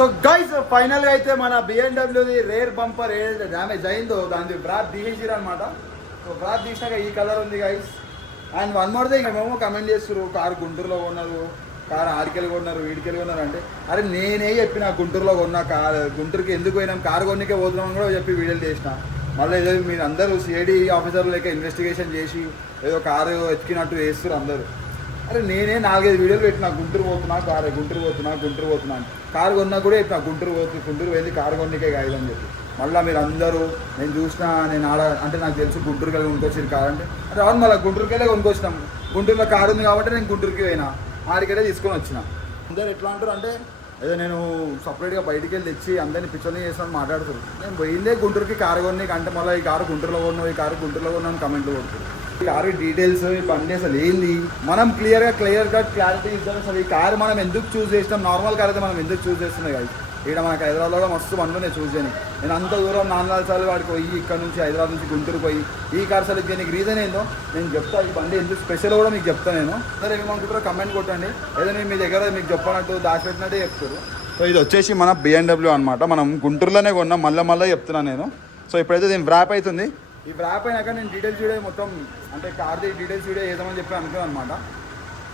So guys final గా అయితే మన బిఎండబ్ల్యూది రేర్ బంపర్ ఏదైతే డ్యామేజ్ అయిందో దాని బ్రాత్ తీసేసిరు అనమాట. సో బ్రాత్ తీసినాక ఈ కలర్ ఉంది guys. And one more thing మేము కమెంట్ చేస్తారు కారు గుంటూరులో కొన్నారు, కారు ఆడికెళ్ళి కొన్నారు, వీడికెళ్ళి కొన్నారు అంటే అరే నేనే చెప్పిన గుంటూరులో కొన్నా కారు, గుంటూరుకి ఎందుకు పోయినాం కారు కొన్నికే పోతున్నాం కూడా చెప్పి వీడియోలు చేసిన. మళ్ళీ ఏదో మీరు అందరూ సిఐడి ఆఫీసర్లు లేక ఇన్వెస్టిగేషన్ చేసి ఏదో కారు ఎత్తికినట్టు చేస్తారు అందరూ. అరే నేనే 4-5 వీడియోలు పెట్టినా గుంటూరు పోతున్నా కారు, గుంటూరు పోతున్నా అని. కారు కొన్నా కూడా చెప్పిన గుంటూరు వెళ్ళి కారు కొన్నికే కాదని చెప్పి. మళ్ళీ మీరు అందరూ నేను చూసినా నేను అంటే నాకు తెలుసు గుంటూరుకి వెళ్ళి కొనుక్కొచ్చారు కారు అంటే అవును మళ్ళీ గుంటూరుకి వెళ్ళి కొనుక్కొచ్చినాం. గుంటూరులో కారు ఉంది కాబట్టి నేను గుంటూరుకి పోయినా, ఆడికెళ్ళే తీసుకొని వచ్చిన. అందరు ఎట్లా అంటారు అంటే ఏదో నేను సపరేట్గా బయటికి వెళ్ళి తెచ్చి అందరినీ పిచ్చర్ని చేస్తాను మాట్లాడుతారు. నేను పోయిందే గుంటూరుకి కారు కొన్నాయి అంటే మళ్ళీ ఈ కారు గుంటూరులో కొన్నావు, ఈ కారు గుంటూరులో కొన్నాను కమెంట్లు కొడుతుంది. ఈ కారు డీటెయిల్స్ ఈ బండి అసలు ఏంది మనం క్లియర్ కట్ క్లారిటీ ఇద్దాం. అసలు ఈ కారు మనం ఎందుకు చూస్ చేస్తాం, నార్మల్ కార్ అయితే మనం ఎందుకు చూస్ చేస్తున్నాయి కాదు. ఇక్కడ మనకు హైదరాబాద్లో మస్తు బండ్లు నేను చూస్ చేయను. నేను అంత దూరం 4 సార్లు వాడికి పోయి ఇక్కడ నుంచి హైదరాబాద్ నుంచి గుంటూరు పోయి ఈ కార్ సెలెక్ట్ చేయడానికి రీజన్ ఏందో నేను చెప్తా. ఈ బండి ఎందుకు స్పెషల్ కూడా మీకు చెప్తాను నేను. సరే ఏమనుకుంటారో కమెంట్ కొట్టండి. ఏదో నేను మీ దగ్గర మీకు చెప్పినట్టు దాచిపెట్టినట్టే చెప్తారు. సో ఇది వచ్చేసి మన బిఎండబ్ల్యూ అనమాట. మనం గుంటూరులోనే కొన్నాం, మళ్ళీ చెప్తున్నాను నేను. సో ఇప్పుడైతే దీని వ్రాప్ అవుతుంది. ఈ వ్రాప్ అయినాక నేను డీటెయిల్స్ వీడియో మొత్తం అంటే కార్ది డీటెయిల్స్ వీడియో చేద్దామని చెప్పి అనుకున్నాను అనమాట.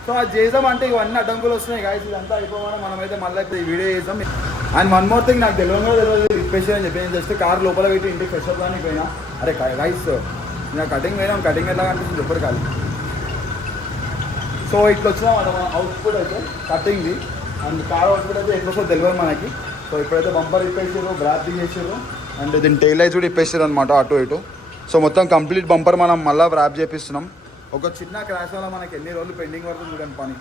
సో అది చేద్దామంటే ఇవన్నీ అడ్డంకులు వస్తున్నాయి గాయస్. ఇదంతా అయిపోవడం మనమైతే మళ్ళీ ఈ వీడియో చేద్దాం. అండ్ వన్ మోర్ థింగ్ నాకు తెలియదు రిక్వెస్ట్ అని చెప్పి నేను జస్ట్ కార్ లోపల పెట్టి ఇంటికి ఫ్రెష్ అప్ కానీ పోయినా. అరే గాయస్ నేను కటింగ్ పోయినా, కటింగ్ ఎలా అనిపిస్తుంది చెప్పరు కాదు. సో ఇట్లా వచ్చినా మన అవుట్పుట్ అయితే కటింగ్ది అండ్ కార్ అవుట్పుట్ అయితే ఎక్కువ తెలియదు మనకి. సో ఇప్పుడైతే బంపర్ ఇప్పేసారు, బ్రాత్ చేసారు అండ్ దీని టైల్ లైట్స్ కూడా ఇప్పేసారు అనమాట అటు ఇటు. సో మొత్తం కంప్లీట్ బంపర్ మనం మళ్ళీ వ్రాప్ చేపిస్తున్నాం. ఒక చిన్న క్రాష్ వల్ల మనకి ఎన్ని రోజులు పెండింగ్ పడుతుంది చూడండి పని.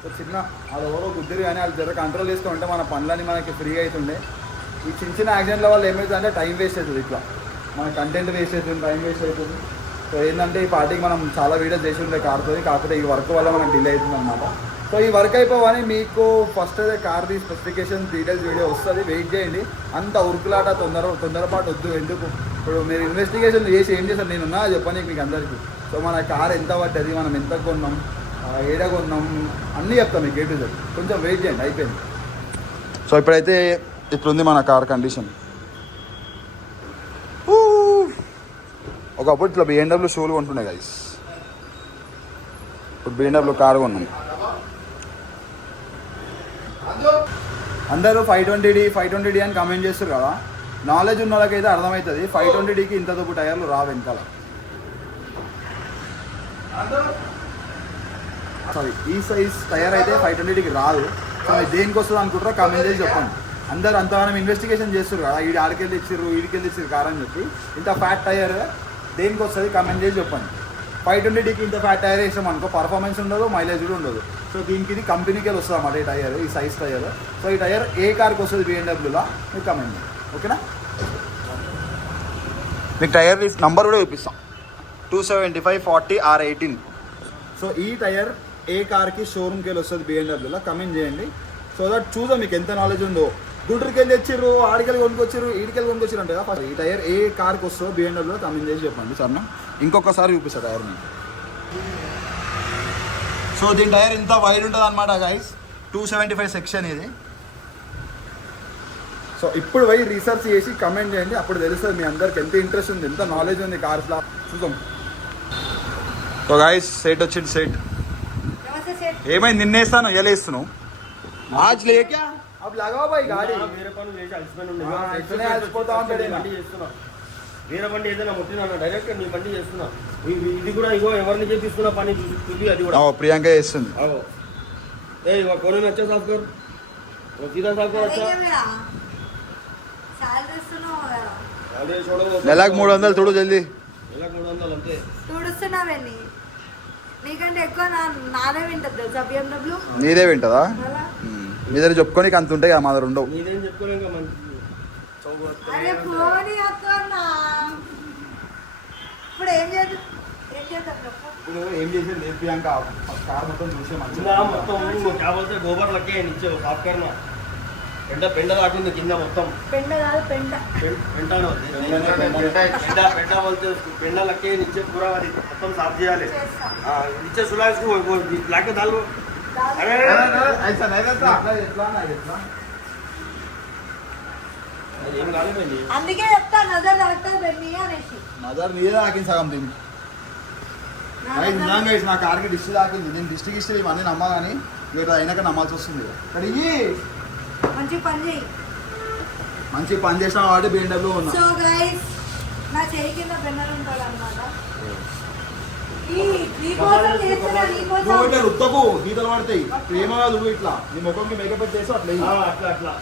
సో చిన్న అది ఎవరో గుద్దిరు కానీ అది జర కంట్రోల్ చేసుకుంటే మన పనులన్నీ మనకి ఫ్రీగా అవుతుండే. ఈ చిన్న యాక్సిడెంట్ల వల్ల ఏమవుతుంది అంటే టైం వేస్ట్ అవుతుంది, ఇట్లా మన కంటెంట్ వేస్ట్ అవుతుంది, టైం వేస్ట్ అవుతుంది. సో ఏంటంటే ఈ పార్టీకి మనం చాలా వీడియోస్ చేసి ఉండే కార్తో, కాకపోతే ఈ వర్క్ వల్ల మనకు డిలే అవుతుంది అనమాట. సో ఈ వర్క్ అయిపోవని మీకు ఫస్ట్ అయితే కార్ది స్పెసిఫికేషన్ డీటెయిల్స్ వీడియో వస్తుంది, వెయిట్ చేయండి. అంత ఉరుకులాట తొందరపాటు వద్దు. ఎందుకు ఇప్పుడు మీరు ఇన్వెస్టిగేషన్ చేసి ఏం చేస్తారు నేనున్నా చెప్పని మీకు అందరికీ. సో మన కార్ ఎంత పడ్డది, మనం ఎంత కొన్నాం, ఏడ కొన్నాం అన్నీ చెప్తాం మీకు A to Z. కొంచెం వెయిట్ చేయండి, అయిపోయింది. సో ఇప్పుడైతే ఇట్లుంది మన కార్ కండిషన్. ఒకప్పుడు ఇట్లా బిఎండబ్ల్యూ షోలు కొంటుండే గైస్. ఇప్పుడు బిఎండబ్ల్యూ కార్ కొన్నాం. అందరూ 520D అని కమెంట్ చేస్తారు కదా. నాలెడ్జ్ ఉన్న వాళ్ళకైతే అర్థమవుతుంది 520Dకి ఇంత తప్పు టైర్లు రా వెనకాల. సారీ ఈ సైజ్ టైర్ అయితే 520Dకి రాదు. సో దేనికి వస్తుంది అనుకుంటారో కమెంట్ చేసి చెప్పండి. అందరూ అంతగానం ఇన్వెస్టిగేషన్ చేస్తారు కదా, ఆడికెళ్ళి ఇచ్చిర్రు కార్ అని చెప్పి. ఇంత ఫ్యాట్ టైర్ దేనికి వస్తుంది కమెంట్ చేసి చెప్పండి. 520Dకి ఇంత ఫ్యాట్ టైర్ వేసాం అనుకో పర్ఫార్మెన్స్ ఉండదు, మైలేజ్ కూడా ఉండదు. సో దీనికి ఇది కంపెనీకి వెళ్ళి వస్తుంది అన్నమాట ఈ టైర్, ఈ సైజ్ టైర్. సో ఈ టైర్ ఏ కార్కి వస్తుంది బిఎండబ్ల్యూలో మీకు కమెంట్ చేయండి, ఓకేనా. మీకు టైర్ నంబర్ కూడా చూపిస్తాం 275/40 R18. సో ఈ టైర్ ఏ కార్కి షోరూమ్కి వెళ్ళి వస్తుంది బిఎండబ్ల్యూలో కమెంట్ చేయండి. సో దట్ చూద్దాం మీకు ఎంత నాలెడ్జ్ ఉందో. గుంటూరుకి వెళ్ళి తెచ్చిర్రు, ఆడికెళ్ళి కొనుక్కొచ్చారు, ఈడికెళ్ళి కొనుక్కొచ్చారు అంటే ఫస్ట్ ఈ టైర్ ఏ కార్కి వస్తుందో బిఎండబ్ల్యూలో కమెంట్ చేసి చెప్పండి సరేనా. ఇంకొకసారి చూపిస్తాను టైర్ మీకు. సో దీని టైర్ ఇంత వైడ్ ఉంటుంది అనమాట గైస్, 275 సెక్షన్ ఇది. సో ఇప్పుడు పోయి రీసెర్చ్ చేసి కమెంట్ చేయండి, అప్పుడు తెలుస్తుంది మీ అందరికి ఎంత ఇంట్రెస్ట్ ఉంది, ఎంత నాలెడ్జ్ ఉంది కార్స్లో చూద్దాం. సో గైస్ సెట్ వచ్చింది. సెట్ ఏమైంది నిన్నేస్తాను ఎలా వేస్తున్నావు ఆజ్ లేక अब लगाओ भाई गाड़ी मेरे పని చేసి అలసిపోయి అలసిపోతా ఉంటాడు. వేరే బండి ఏదైనా ముట్టినా డైరెక్ట్ నీ బండి చేస్తున్నా. ఇది కూడా ఇగో ఎవరిని చేపిస్తున్నా పని చూపి అది కూడా ప్రియాంక చేస్తుంది. ఏ ఇగో కోనే अच्छा साफ कर वो सीधा साफ कर अच्छा सैलरी छोड़ो నెలకు 300 చూడు జల్దీ. నెలకు 300 అంతే చూడుస్తున్నావేని నీకంటే ఎక్కువ నాదే వింటది తెలుసా బిఎండబ్ల్యూ. నీదే వింటదా? మీ దగ్గర చెప్పుకోనికి అంత ఉంటాయి కదా, మా దగ్గర ఉండవు. నీదేం చెప్పుకోలేక మంచి అరే పోనీ అత్తన్నా ఇప్పుడు ఏం చేద్దాం ఇప్పుడు ఏం చేసేది లేదు ప్రియాంక. కార్ మొత్తం చూసే మంచిగా మొత్తం కాబోతే గోబర్ లక్కే నిచ్చే సాఫ్ కర్నా. పెండ దాటింది కింద మొత్తం. పెండ కాదు పెండ పెండ లక్కే నిచ్చే పూరా అది మొత్తం సాఫ్ చేయాలి. నిచ్చే సులాకి బ్లాక్ దాల్. अरे ऐसा नहीं रहता एट्ला ना एट्ला అందుకే చెప్తా నజర్ డాక్టర్ బెన్నీ అనేసి. నజర్ నీదే తాకింది సగం దీన్ని. నిజంగా నా కార్కి డిస్ట్ తాకింది. నేను డిస్ట్రిక్ట్ హిస్టరీ ఇవన్నీ నమ్మా కానీ ఇక అయినాక నమ్మాల్సి వస్తుంది. ఇక్కడ మంచి పని చేయి. మంచి పని చేసిన వాడి BMW ఉన్నా. సో గైస్ నా చేయి కింద బెన్నర్ ఉంటాడు అనమాట. రుత్తకు గీతలు పడతాయి. ప్రేమగా నువ్వు ఇట్లా నీ ముఖంకి మేకప్ చేసి అట్లా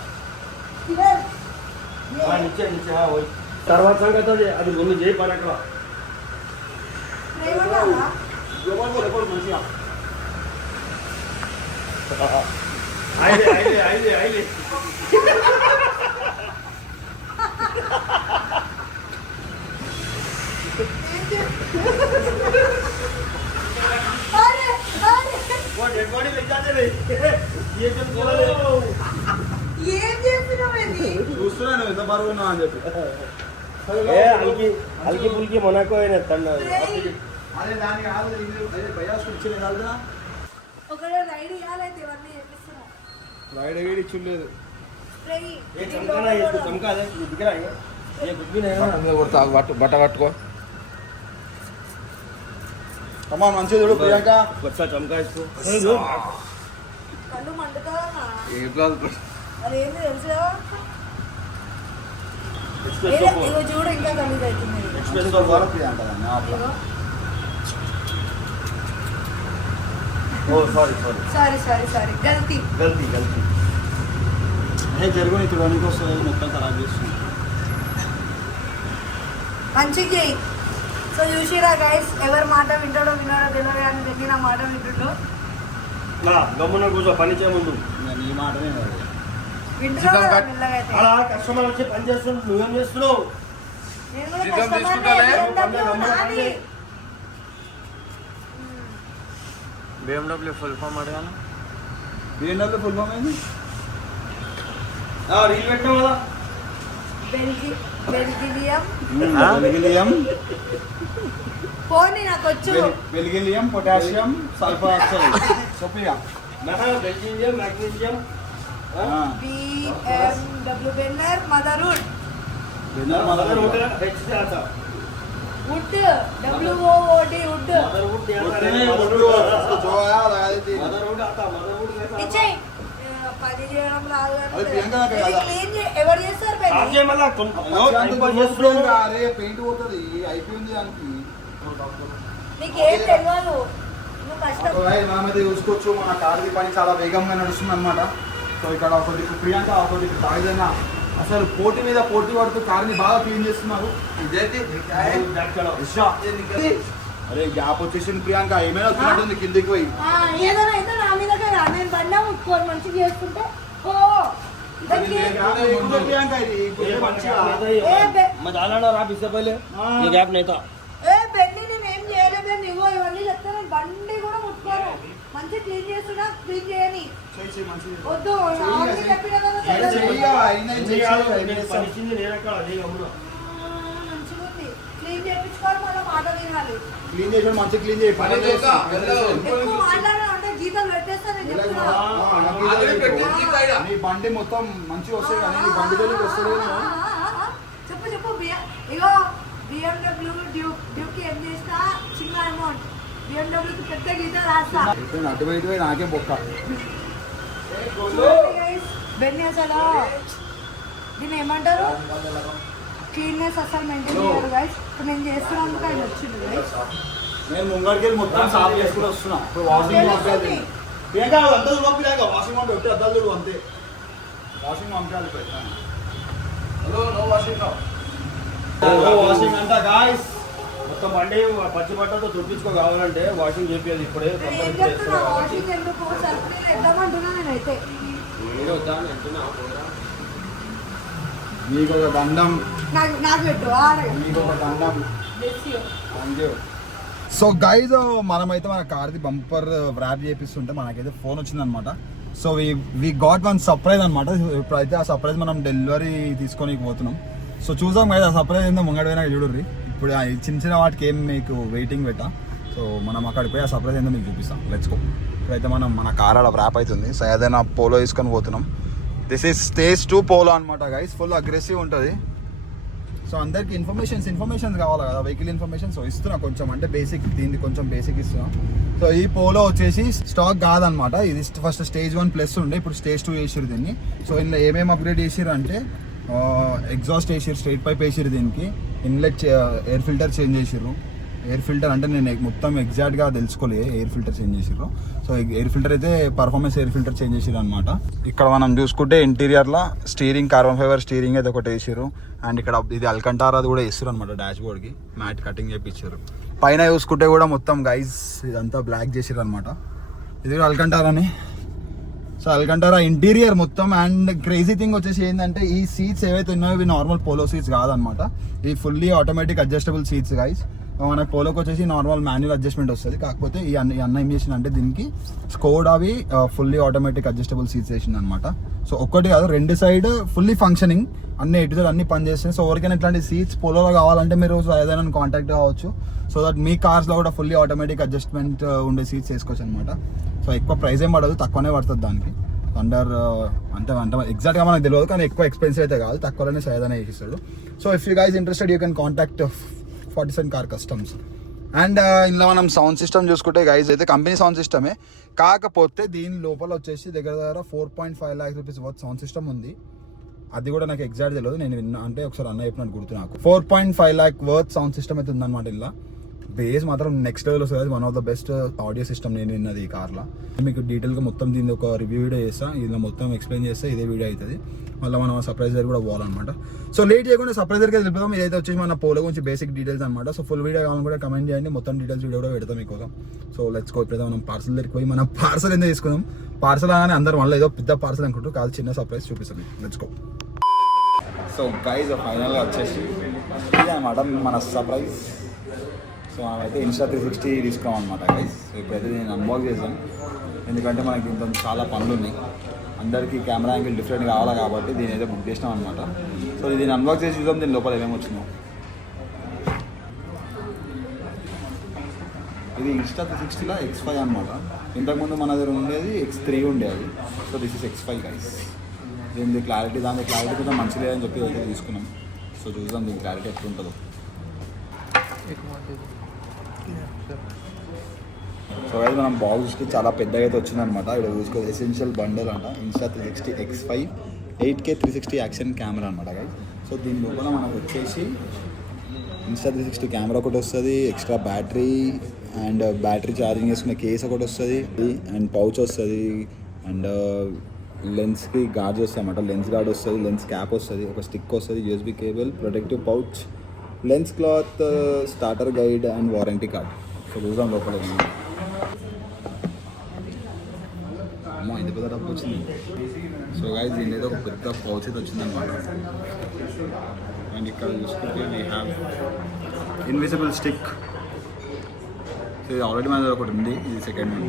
తర్వాత సంగతి అది ముందు చేయి పని అక్కడ మంచిగా అయిలే చూస్తున్నాను ఎంత బరువు ఉన్నా అని చెప్పి హల్కి పుల్కి మొనాకో అయిన తండ్రి అదే దానికి రైడ్ వేడి ఇచ్చులేదు. బట్ట కట్టుకో అమ్మా మంచిగా చూడు ప్రియాంక. చమకా ఇస్తూ కళ్ళు మండుతావా? ఎక్స్ప్రెస్ చూడు ఇంకా కళ్ళు అవుతుంది. ప్రియాంక సారీ గల్తీ జరుగు నీ చూడడానికి వస్తుంది మొత్తం ఖరాబ్ చేస్తుంది. మంచిగా చేయి. సో చూసిరా గైస్ ఎవరి మాట వింటాడో తెలియదు కానీ వెళ్ళి నా మాట వింటుండో. గమ్మున కూర్చో పని చేయముందు నీ మాటనే అలా కస్టమర్ వచ్చి పని చేస్తున్నావు నువ్వేం చేస్తున్నావు? BMW ఫుల్ ఫామ్ అడగాను. BMW ఫుల్ ఫామ్ ఏంది? రీల్ పెట్టావు కదా. బెల్గిలియం పోనీ నాకు వచ్చు. బెల్గిలియం potassium sulphur oxide Sophia Belgium magnesium BMW బెన్నర్ మదర్వుడ్ మదర్వుడ్ వుడ్ WOOD వుడ్ ఇచ్చేయి. పని చేయడం రాదు. ఎవరు చేస్తారు? పెయింట్ పోతుంది అయిపోయింది దానికి. నీకేం తెలియదు. మనమైతే చూసుకోవచ్చు మన కార్ది పని చాలా వేగంగా నడుస్తుంది అనమాట. సో ఇక్కడ ఒకటి ప్రియాంక ఒకటి తాగిదన్న అసలు పోటీ మీద పోటీ పడుతూ కార్ని బాగా క్లీన్ చేస్తున్నారు. అరే గ్యాప్ వచ్చేసింది ప్రియాంక. ఏమైనా వచ్చినట్టుంది కిందికి పోయి. ఏదైనా నా మీద కదా నేను బండి ముట్టుకోని మంచిగా చేసుకుంటే ప్రియాంక ఇది బెన్ని నేను ఏం చేయలేదు. నువ్వు ఇవన్నీ చెప్తే నేను బండి కూడా ముట్టుకోను. మంచిగా క్లీన్ చేస్తున్నా క్లీన్ చేయని వద్దు. చెప్పిన క్లీన్ చేయించుకోవాలి మళ్ళీ మాట వినాలి. క్లీన్ చేసి మంచిగా క్లీన్ చేయి. ఎక్కువ మాట్లాడాలంటే గీతలు పెట్టేస్తా నేను చెప్తున్నా. నీ బండి మొత్తం మంచిగా వస్తాయి కానీ నీ బండి దగ్గరికి వస్తుంది. చెప్పు ఇగో BMW డ్యూక్ ఏం చేస్తా చిన్న అమౌంట్. BMWకి పెద్ద గీత రాస్తా. అటు బయట నాకేం బొక్క. బెన్నీ అసలు దీన్ని ఏమంటారు క్లీన్నెస్ అసలు మెయింటైన్ చేయరు గైస్. ఇప్పుడు నేను చేస్తున్నందుకు ఆయన వచ్చింది గైస్. నేను ముంగడికి వెళ్ళి మొత్తం సాఫ్ చేసుకుని వస్తున్నా. ఇప్పుడు వాషింగ్ పంపాలి. అంతా పంపిలాగా వాషింగ్ పంపి ఒకటి అద్దాలు చూడు అంతే. వాషింగ్ పంపాలి. హలో నో వాషింగ్ వాషింగ్ అంతా గాయస్ మొత్తం బండి పచ్చి బట్టతో తుప్పించుకో కావాలంటే వాషింగ్ చేయాలి ఇప్పుడే. వాషింగ్ ఎందుకు ఎద్దామంటున్నా నేనైతే. మీకు ఒక దండం. నాకు పెట్టు. మీకు ఒక దండం. సో గైజ్ మనమైతే మన కార్ది బంపర్ ర్యాప్ చేపిస్తుంటే మనకైతే ఫోన్ వచ్చిందనమాట. So we got one surprise అనమాట. ఇప్పుడైతే ఆ సర్ప్రైజ్ మనం డెలివరీ తీసుకొని పోతున్నాం. సో చూసాం కదా ఆ సర్ప్రైజ్ ఏందో ముంగడిపోయినా చూడర్రి. ఇప్పుడు చిన్న వాటికి ఏం మీకు వెయిటింగ్ పెట్టా. సో మనం అక్కడికి పోయి ఆ సర్ప్రైజ్ ఏందో మీకు చూపిస్తాం. Let's go. ఇప్పుడైతే మనం మన కార్ అలా ర్యాప్ అవుతుంది. సో ఏదైనా పోలో తీసుకొని పోతున్నాం. దిస్ ఈస్ స్టేజ్ 2 పోలో అనమాట గైస్. ఫుల్ అగ్రెసివ్ ఉంటుంది. సో అందరికి ఇన్ఫర్మేషన్స్ కావాలి కదా, వెహికల్ ఇన్ఫర్మేషన్. సో ఇస్తున్నా కొంచెం, అంటే బేసిక్, దీనికి కొంచెం బేసిక్ ఇస్తున్నా. సో ఈ పోలో వచ్చేసి స్టాక్ కాదనమాట. ఇది ఫస్ట్ స్టేజ్ 1 ప్లస్ ఉండే, ఇప్పుడు స్టేజ్ 2 వేసిరు దీన్ని. సో ఇందులో ఏమేమి అప్గ్రేడ్ చేసిరు అంటే ఎగ్జాస్ట్ వేసిరు, స్ట్రైట్ పైప్ వేసిరు, దీనికి ఇన్లెట్ ఎయిర్ ఫిల్టర్ చేంజ్ చేసిర్రు. ఎయిర్ ఫిల్టర్ అంటే నేను మొత్తం ఎగ్జాక్ట్గా తెలుసుకోలేదు ఎయిర్ ఫిల్టర్ చేంజ్ చేసిర్రు. సో ఎయిర్ ఫిల్టర్ అయితే పర్ఫార్మెన్స్ ఎయిర్ ఫిల్టర్ చేంజ్ చేసిర్రు అనమాట. ఇక్కడ మనం చూసుకుంటే ఇంటీరియర్లో స్టీరింగ్ కార్బన్ ఫైబర్ స్టీరింగ్ అయితే ఒకటి వేసిర్రు. అండ్ ఇక్కడ ఇది అల్కంటారా అది కూడా వేస్తారు అనమాట. డాష్ బోర్డ్కి మ్యాట్ కటింగ్ చేయించారు. పైన చూసుకుంటే కూడా మొత్తం గైజ్ ఇదంతా బ్లాక్ చేసిర్రు అనమాట. ఇది కూడా అల్కంటారాని. సో అల్కంటారా ఇంటీరియర్ మొత్తం. అండ్ క్రేజీ థింగ్ వచ్చేసి ఏంటంటే ఈ సీట్స్ ఏవైతే ఉన్నాయో ఇవి నార్మల్ పోలో సీట్స్ కాదనమాట. ఈ fully automatic adjustable seats guys. మన పోలోకి వచ్చేసి నార్మల్ మాన్యువల్ అడ్జస్ట్మెంట్ వస్తుంది. కాకపోతే ఈ అన్న ఏం చేసింది అంటే దీనికి స్కోడావి ఫుల్లీ ఆటోమేటిక్ అడ్జస్టబుల్ సీట్స్ వేసింది అనమాట. సో ఒక్కటి కాదు, రెండు సైడ్ ఫుల్లీ ఫంక్షనింగ్, అన్ని ఎటు అన్ని పనిచేస్తాయి. సో ఎవరికైనా ఇట్లాంటి సీట్స్ పోలోలో కావాలంటే మీరు ఏదైనా కాంటాక్ట్ కావచ్చు. సో దట్ మీ కార్స్లో కూడా ఫుల్లీ ఆటోమేటిక్ అడ్జస్ట్మెంట్ ఉండే సీట్స్ వేసుకోవచ్చు అనమాట. సో ఎక్కువ ప్రైస్ ఏం పడదు, తక్కువనే పడుతుంది దానికి. అండర్ అంటే ఎగ్జాక్ట్గా మనకు తెలియదు, కానీ ఎక్కువ ఎక్స్పెన్సివ్ అయితే కాదు, తక్కువలోనే ఏదైనా వేసిస్తాడు. So if you guys interested you can contact 47 car customs. And ఇందులో మనం సౌండ్ సిస్టమ్ చూసుకుంటే గైజ్ అయితే కంపెనీ సౌండ్ సిస్టమే, కాకపోతే దీని లోపల వచ్చేసి దగ్గర 4.5 lakhs rupees worth sound system ఉంది. అది కూడా నాకు ఎగ్జాక్ట్ తెలియదు, నేను విన్నా, అంటే ఒకసారి అన్న చెప్పినట్టు గుర్తు నాకు. 4.5 lakh వర్త్ సౌండ్ సిస్టమ్ అయితే ఉందన్నమాట. ఇలా బేస్ మాత్రం నెక్స్ట్ లెవెల్ వస్తుంది. One of the best audio system నేను విన్నది ఈ కార్లో. మీకు డీటెయిల్గా మొత్తం దీన్ని ఒక రివ్యూ వీడియో చేస్తా, ఇలా మొత్తం ఎక్స్ప్లెయిన్ చేస్తే ఇదే వీడియో అవుతుంది. మళ్ళీ మనం సర్ప్రైజర్ కూడా పోవాలన్నమాట. సో లేట్ చేయకుండా సర్ప్రైజర్కి వెళ్ళిపోతాం. ఇదైతే వచ్చేసి మన పోలో గురించి బేసిక్ డీటెయిల్స్ అనమాట. సో ఫుల్ వీడియో కావాలని కూడా కమెంట్ చేయండి, మొత్తం డీటెయిల్స్ వీడియో కూడా పెడతాం మీకోసం. So let's go. ఇప్పుడైతే మనం పార్సల్ దగ్గరికి పోయి మనం పార్సల్ ఎందుకు తీసుకుందాం. పార్సల్ అనగానే అందరూ మళ్ళీ ఏదో పెద్ద పార్సల్ అనుకుంటారు, కాదు చిన్న సర్ప్రైజ్ చూపిస్తాం. Let's go. సో గైజ్ ఫైనల్గా వచ్చేసి ఇది అనమాట మన సర్ప్రైజ్. సో మనమైతే ఇన్స్టా 360 తీసుకున్నాం అనమాట గైజ్. సో ఇప్పుడైతే నేను అన్బాక్స్ చేశాను, ఎందుకంటే మనకి ఇంత చాలా పనులు ఉన్నాయి. అందరికీ కెమెరా యాంగిల్ డిఫరెంట్ కావాలి కాబట్టి దీని అయితే బుక్ చేసినాం అనమాట. సో దీన్ని అన్బాక్స్ చేసి చూద్దాం దీని లోపల ఏమేమి వచ్చినాం. ఇది ఇన్స్టా 360లో X5 అనమాట. ఇంతకుముందు మన దగ్గర ఉండేది X3 ఉండేది. So this is X5 guys. దీని క్లారిటీ కూడా మంచి లేదని చెప్పి అయితే తీసుకున్నాం. సో చూద్దాం దీని క్లారిటీ ఎట్లుంటుందో. సో అయితే మనం బాక్స్కి చాలా పెద్దగా అయితే వచ్చిందనమాట. ఇక్కడ చూసుకో ఎసెన్షియల్ బండల్ అంట. Insta 360 X5 8K 360 action camera అనమాట గైస్. సో దీని లోపల మనకు వచ్చేసి ఇన్స్టా 360 కెమెరా ఒకటి వస్తుంది, extra battery and battery charging చేసుకునే కేస్ ఒకటి వస్తుంది, అండ్ పౌచ్ వస్తుంది, అండ్ లెన్స్కి గార్డ్స్ వస్తాయి అన్నమాట. లెన్స్ గార్డ్ వస్తుంది, లెన్స్ క్యాప్ వస్తుంది, ఒక స్టిక్ వస్తుంది, USB cable, protective pouch, lens cloth, starter guide and warranty card. So చూద్దాం లోపల అమ్మో ఇంత పెద్ద డబ్బు వచ్చింది. సో గైస్ దీని ఏదో ఒక పెద్ద పౌచ్ అయితే వచ్చిందనమాట. అండ్ ఇక్కడ చూసుకుంటే we have invisible stick. So ఇది ఆల్రెడీ మన దగ్గర ఒకటి ఉంది, ఇది సెకండ్ వన్.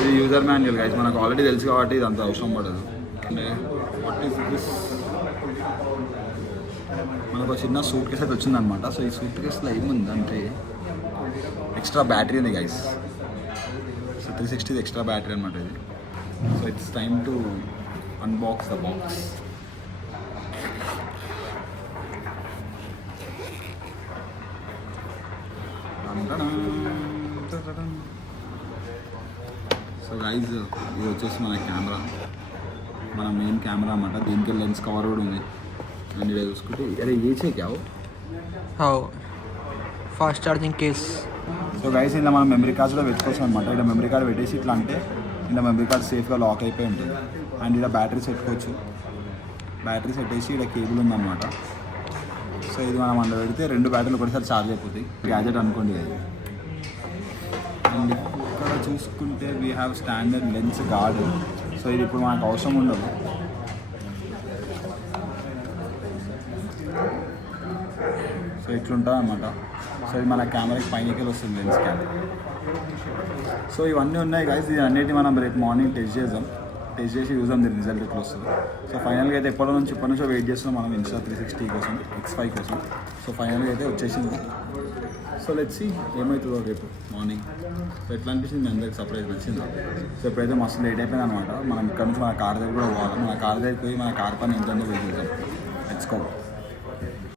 ఇది యూజర్ మాన్యువల్ గైస్, మనకు ఆల్రెడీ తెలుసు కాబట్టి ఇది అంత అవసరం పడదు. అంటే వాట్ ఈస్ దిస్, మనకు ఒక చిన్న సూట్ కేస్ అయితే వచ్చిందనమాట. సో ఈ సూట్ కేసులో ఏముంది అంటే ఎక్స్ట్రా బ్యాటరీ ఉంది గైస్. సో 360 ఎక్స్ట్రా బ్యాటరీ అనమాట ఇది. So it's time to unbox the box. So guys ఇది వచ్చేసి మన కెమెరా, మన మెయిన్ కెమెరా అన్నమాట. దీనికి లెన్స్ కవర్ కూడా ఉంది. అండ్ ఇక్కడ చూసుకుంటే అరే ఏ చేకావు fast charging case. So guys ఇలా మనం మెమరీ కార్డ్స్ కూడా పెట్టుకోవచ్చు అనమాట. ఇక్కడ మెమరీ కార్డ్ పెట్టేసి ఇట్లా అంటే ఇలా మెమరీ కార్డ్ సేఫ్గా లాక్ అయిపోయి ఉంటుంది. అండ్ ఇలా బ్యాటరీస్ పెట్టుకోవచ్చు. బ్యాటరీస్ పెట్టేసి ఇక్కడ కేబుల్ ఉందన్నమాట. సో ఇది మనం అందులో పెడితే 2 బ్యాటరీలు ఒకటిసారి ఛార్జ్ అయిపోతాయి. గ్యాజెట్ అనుకోండి అది. అండ్ ఇక్కడ చూసుకుంటే we have standard lens guard. So ఇది ఇప్పుడు మనకు అవసరం ఉండదు. సో ఇట్లుంటుంది అనమాట. సో ఇది మన కెమెరాకి పైనకి వస్తుంది లెన్స్ క్యాప్. సో ఇవన్నీ ఉన్నాయి గైస్. ఇది అన్నిటి మనం రేపు మార్నింగ్ టెస్ట్ చేద్దాం. టెస్ట్ చేసి చూసాం దీని రిజల్ట్ ఎట్లా వస్తుంది. సో ఫైనల్గా అయితే ఎప్పటి నుంచో వెయిట్ చేస్తున్నాం మనం Insta360 కోసం, X5 కోసం. సో ఫైనల్గా అయితే వచ్చేసింది. సో లెట్స్ సీ ఏమవుతుందో రేపు మార్నింగ్. సో ఎట్లా అనిపించింది మీ అందరికి సర్ప్రైజ్ నచ్చిందా? సో ఇప్పుడైతే మస్తు లేట్ అయిపోయింది అనమాట. మనం ఇక్కడ నుంచి మన కార్ దగ్గర కూడా పోవాలి. మన కార్ దగ్గరికి పోయి మన కార్ పని ఎంతో వెయిట్ చేద్దాం. Let's go.